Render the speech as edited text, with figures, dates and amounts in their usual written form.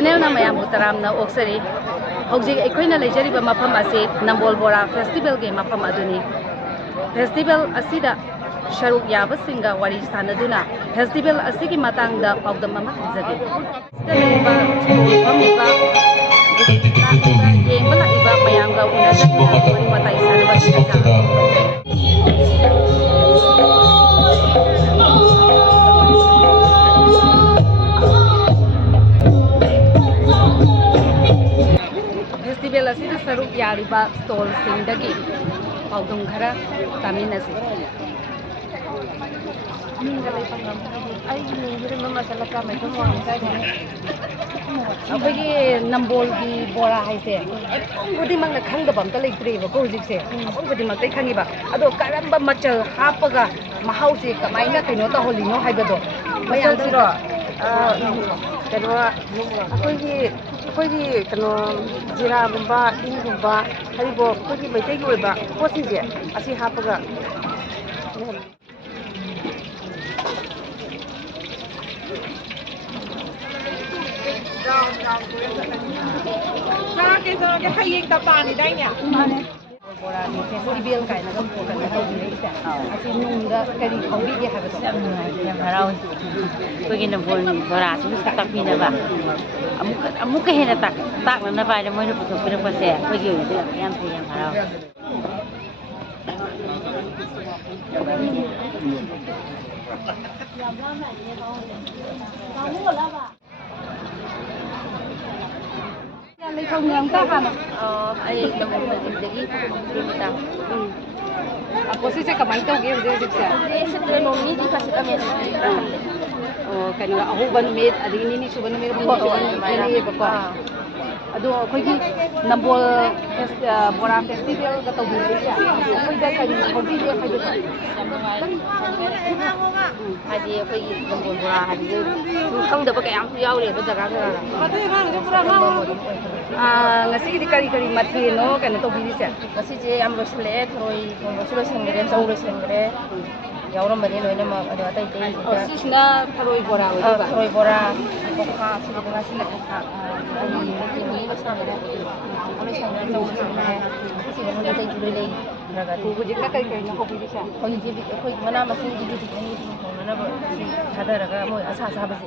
ꯆꯦꯅꯦꯜꯅ ꯃꯌꯥꯝꯕꯨ ꯇꯔꯥꯝꯅ ꯑꯣꯛꯆꯔꯤ ꯍꯧꯖꯤꯛ ꯑꯩꯈꯣꯏꯅ ꯂꯩꯖꯔꯤꯕ ꯃꯐꯝ ꯑꯁꯤ ꯅꯝꯕꯣꯜ ꯕꯣꯔꯥ ꯐꯦꯁꯇꯤꯚꯦꯜꯒꯤ ꯃꯐꯝ ꯑꯗꯨꯅꯤ ꯐꯦꯁꯇꯤꯚꯦꯜ ꯑꯁꯤꯗ ꯁꯔꯨꯛ ꯌꯥꯕꯁꯤꯡꯒ ꯋꯥꯔꯤ ꯁꯥꯅꯗꯨꯅ ꯐꯦꯁꯇꯤꯚꯦꯜ ꯑꯁꯤꯒꯤ ꯃꯇꯥꯡꯗ ꯄꯥꯎꯗꯝ ꯑꯃ ꯊꯝꯖꯒꯦ ꯁꯤꯗ ꯂꯩꯔꯤꯕ ꯁ꯭ꯇꯣꯜ ꯐꯝꯃꯤꯕ ꯌꯦꯡꯕ ꯂꯥꯛꯏꯕ ꯃꯌꯥꯝꯒ ꯎꯅꯗꯨꯅ ꯋꯥꯔꯤ ꯋꯥꯇꯥꯏ ꯁꯥꯅꯕꯁꯤꯗ ꯐꯦꯁꯇꯤꯚꯦꯜ ꯑꯁꯤꯗ ꯁꯔꯨꯛ ꯌꯥꯔꯤꯕ ꯁ꯭ꯇꯣꯜꯁꯤꯡꯗꯒꯤ ꯄꯥꯎꯗꯝ ꯈꯔ ꯇꯥꯃꯤꯟꯅꯁꯤ ꯃꯤꯡꯒ ꯂꯩꯐꯝ ꯑꯩꯒꯤ ꯃꯤꯡꯁꯤꯗ ꯃꯆꯜꯂꯛꯀ ꯃꯩꯊꯝ ꯋꯥꯡꯆꯥꯏꯗꯅꯤ ꯑꯩꯈꯣꯏꯒꯤ ꯅꯝꯕꯣꯜꯒꯤ ꯕꯣꯔꯥ ꯍꯥꯏꯁꯦ ꯃꯤꯄꯨꯝ ꯈꯨꯗꯤꯡꯃꯛꯅ ꯈꯪꯗꯕ ꯑꯝꯇ ꯂꯩꯇ꯭ꯔꯦꯕꯀꯣ ꯍꯧꯖꯤꯛꯁꯦ ꯃꯐꯝ ꯈꯨꯗꯤꯡꯃꯛꯇꯩ ꯈꯪꯉꯤꯕ ꯑꯗꯣ ꯀꯔꯝꯕ ꯃꯆꯜ ꯍꯥꯞꯄꯒ ꯃꯍꯥꯎꯁꯦ ꯀꯃꯥꯏꯅ ꯀꯩꯅꯣ ꯇꯧꯍꯜꯂꯤꯅꯣ ꯍꯥꯏꯕꯗꯣ ꯃꯆꯜꯁꯤꯔꯣ ꯀꯩꯅꯣ ꯑꯩꯈꯣꯏꯒꯤ ꯀꯩꯅꯣ ꯖꯤꯔꯥꯒꯨꯝꯕ ꯍꯤꯡꯒꯨꯝꯕ ꯍꯩꯔꯤꯕꯣꯞ ꯑꯩꯈꯣꯏꯒꯤ ꯃꯩꯇꯩꯒꯤ ꯑꯣꯏꯕ ꯄꯣꯠꯁꯤꯡꯁꯦ ꯑꯁꯤ ꯍꯥꯞꯄꯒ ꯆꯥꯔꯒꯦ ꯍꯌꯦꯡ ꯇꯄꯥꯅꯤꯗꯥꯏꯅꯦ ꯕꯣꯔꯥꯒꯤ ꯐꯦꯁꯇꯤꯚꯦꯜ ꯀꯥꯏꯅꯒ ꯄꯣꯛꯀꯟꯅ ꯇꯧꯕꯤꯔꯛꯏꯁꯦ ꯑꯁꯤ ꯅꯨꯡꯗ ꯀꯔꯤ ꯐꯥꯎꯕꯤꯒꯦ ꯍꯥꯏꯕꯗꯣ ꯌꯥꯝ ꯅꯨꯡꯉꯥꯏ ꯌꯥꯝ ꯍꯔꯥꯎꯏ ꯑꯩꯈꯣꯏꯒꯤ ꯅꯝꯕꯣꯜ ꯕꯣꯔꯥꯁꯤꯕꯨ ꯁꯛ ꯇꯥꯛꯄꯤꯅꯕ ꯑꯃꯨꯛꯀ ꯍꯦꯟꯅ ꯇꯥꯛꯅꯅꯕ ꯍꯥꯏꯅ ꯃꯣꯏꯅ ꯄꯨꯊꯣꯛꯄꯤꯔꯛꯄꯁꯦ ꯑꯩꯈꯣꯏꯒꯤ ꯑꯣꯏꯅꯗꯤ ꯌꯥꯝ ꯐꯩ ꯌꯥꯝ ꯍꯔꯥꯎꯏ ꯂꯩꯐꯝ ꯑꯝꯇ ꯍꯥꯟꯅ ꯑꯩ ꯅꯝꯕꯣꯜ ꯃꯜꯖꯤꯡꯗꯒꯤ ꯔꯤꯃꯤꯇꯥ ꯄꯣꯠꯁꯤꯠꯁꯦ ꯀꯃꯥꯏꯅ ꯇꯧꯒꯦ ꯍꯧꯖꯤꯛꯁꯦ ꯁꯤꯗ ꯅꯣꯡꯅꯤꯗꯤ ꯐꯥꯁꯤꯜꯂꯝꯃꯦ ꯀꯩꯅꯣ ꯑꯍꯧꯕ ꯅꯨꯃꯤꯠ ꯑꯗꯒꯤ ꯅꯤꯅꯤ ꯁꯨꯕ ꯅꯨꯃꯤꯠ ꯂꯩꯌꯦꯕꯀꯣ ꯑꯗꯣ ꯑꯩꯈꯣꯏꯒꯤ ꯅꯝꯕꯣꯜ ꯕꯣꯔꯥ ꯐꯦꯁꯇꯤꯚꯦꯜꯒ ꯇꯧꯕꯤꯔꯛꯏꯁꯦ ꯑꯩꯈꯣꯏꯗ ꯀꯔꯤ ꯐꯥꯎꯕꯤꯒꯦ ꯍꯥꯏꯕꯗꯣ ꯌꯥꯝ ꯅꯨꯡꯉꯥꯏ ꯍꯥꯏꯗꯤ ꯑꯩꯈꯣꯏꯒꯤ ꯅꯝꯕꯣꯜ ꯕꯣꯔꯥ ꯍꯥꯏꯕꯁꯦ ꯁꯨꯝ ꯈꯪꯗꯕ ꯀꯌꯥꯝꯁꯨ ꯌꯥꯎꯔꯤꯕ ꯖꯒꯥ ꯉꯁꯤꯒꯤꯗꯤ ꯀꯔꯤ ꯃꯊꯦꯜꯅꯣ ꯀꯩꯅꯣ ꯇꯧꯕꯤꯔꯤꯁꯦ ꯉꯁꯤꯁꯦ ꯌꯥꯝ ꯂꯣꯏꯁꯤꯜꯂꯛꯑꯦ ꯊꯔꯣꯏ ꯊꯣꯡꯕꯁꯨ ꯂꯣꯏꯁꯤꯟꯈ꯭ꯔꯦ ꯆꯧ ꯂꯣꯏꯁꯤꯟꯈ꯭ꯔꯦ ꯌꯥꯎꯔꯝꯕꯅꯤ ꯂꯣꯏꯅꯃꯛ ꯑꯗꯣ ꯑꯇꯩ ꯁꯤꯁꯤꯅ ꯊꯔꯣꯏ ꯕꯣꯔꯥ ꯑꯣꯏꯗꯣꯏꯕ ꯊꯔꯣꯏ ꯕꯣꯔꯥ ꯀꯣꯛꯊꯥ ꯁꯤꯒꯤꯗ ꯉꯁꯤꯅ ꯀꯣꯛꯊꯥ ꯆꯤꯡꯃꯤ ꯂꯣꯏꯁꯤꯟꯈ꯭ꯔꯦ ꯂꯣꯏꯁꯤꯟꯈ꯭ꯔꯦ ꯆꯧ ꯂꯣꯏꯁꯤꯟꯈ꯭ꯔꯦ ꯁꯤ ꯃꯅꯨꯡꯗ ꯑꯇꯩꯁꯨ ꯂꯣꯏ ꯂꯩ ꯈꯔ ꯍꯧꯖꯤꯛꯅ ꯀꯔꯤꯅꯣ ꯍꯧꯕꯤꯔꯤꯁꯦ ꯍꯧꯖꯤꯛꯇꯤ ꯑꯩꯈꯣꯏꯒꯤ ꯃꯅꯥ ꯃꯁꯤꯡꯒꯤ ꯊꯣꯡꯅꯅꯕ ꯊꯥꯗꯔꯒ ꯃꯣꯏ ꯑꯁꯥ ꯑꯁꯥꯕꯁꯦ